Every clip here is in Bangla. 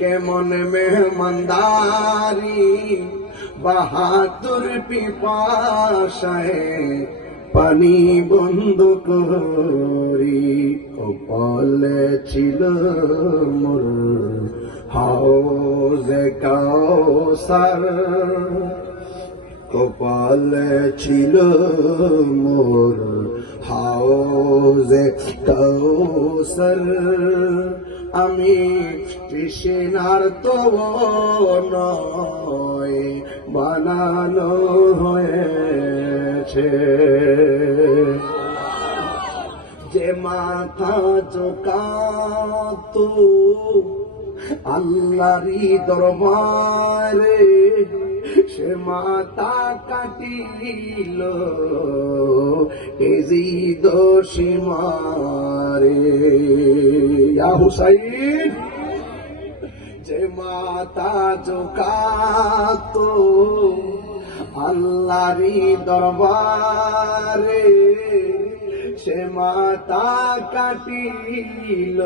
কেমন মেহমানদারি, বাহাদুর পিপাসায় পানি বন্ধ করি। কপালে ছিল মোর হাউজে কাউসার কপালে ছিল মোর হাউজে কৌসর আমি কৃষ্ণার তো নয়, বানানো হয়েছে। যে মাথা চোকাতো আল্লাহরি দরবারে, সে মাতা কাটিল এজি দোষী মারে ইয়া হুসাইন যে মাতা জোকাতো আল্লাহরি দরবারে সে মাতা কাটিল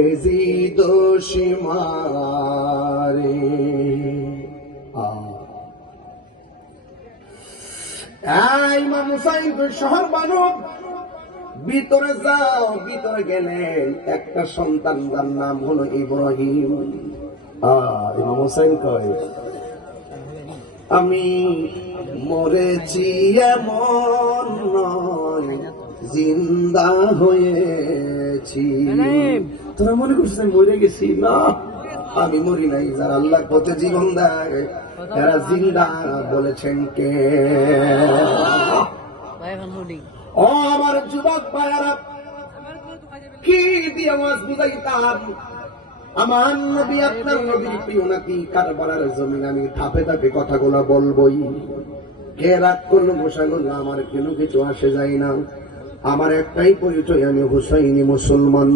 এজি দোষী মারে ইমাম হুসাইন শহর বানব ভিতরে যাও ভিতরে গেলেন একটা সন্তান যার নাম হলো ইব্রাহিম। ইমাম হোসেন কয় আমি মরেছি এমন জিন্দা হয়েছি। তোরা মনে করছিস মরে গেছি? না আমি মরি নাই। যারা আল্লাহ পথে জীবন দেয় এরা জিন্দা বলেছেন কে? আমার যুবক ভাইয়ারা, কি দিয়ে আমার আপনার প্রিয় কারবালার জমিন আমি ধাপে ধাপে কথাগুলো বলবই। কে রাগ করল না আমার কোনো কিছু আসে যায় না। আমার একটাই পরিচয়, আমি হুসাইনি মুসলমান।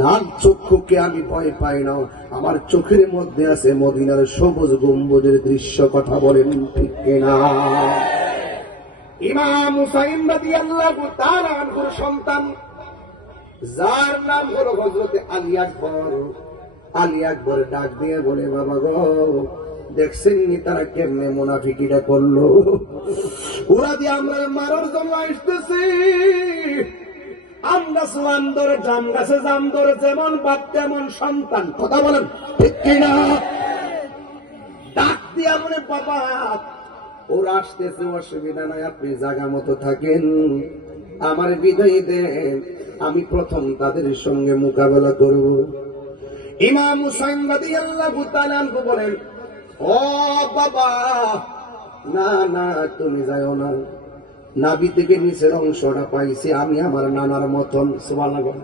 লাল চক্ষুকে আমি ভয় পাই না। আমার চোখের মধ্যে আছে মদিনার সবুজ গম্বুজের দৃশ্য, কথা বলেন ঠিক কিনা? ইমাম হুসাইন রাদিয়াল্লাহু তাআলা আনহুর সন্তান, যার নাম হলো হযরত আলী আকবর। আলী আকবর ডাক দিয়ে বলে, বাবা গো দেখছেন তারা কেমনে মুনাফিকিটা করল? ওরা দিয়ে আমরা মারার জন্য আসতেছি। আমরা সোয়ান ধরে, জাম গাছে জাম ধরে, যেমন বাপ তেমন সন্তান। কথা বলেন, ঠিক কিনা? ডাক দিয়া বলে, বাবা ওরা আসতেছে, অসুবিধা নাই, আপনি জায়গা মতো থাকেন। আমার বিদায় দেন, আমি প্রথম তাদের সঙ্গে মোকাবেলা করব। ইমাম হুসাইন রাদিয়াল্লাহু তাআলা বলেন, ও বাবা, না না, তুমি যাও না। নাবি থেকে নিচের অংশটা পাইছি, আমি আমার নানার মতন, সুবহানাল্লাহ।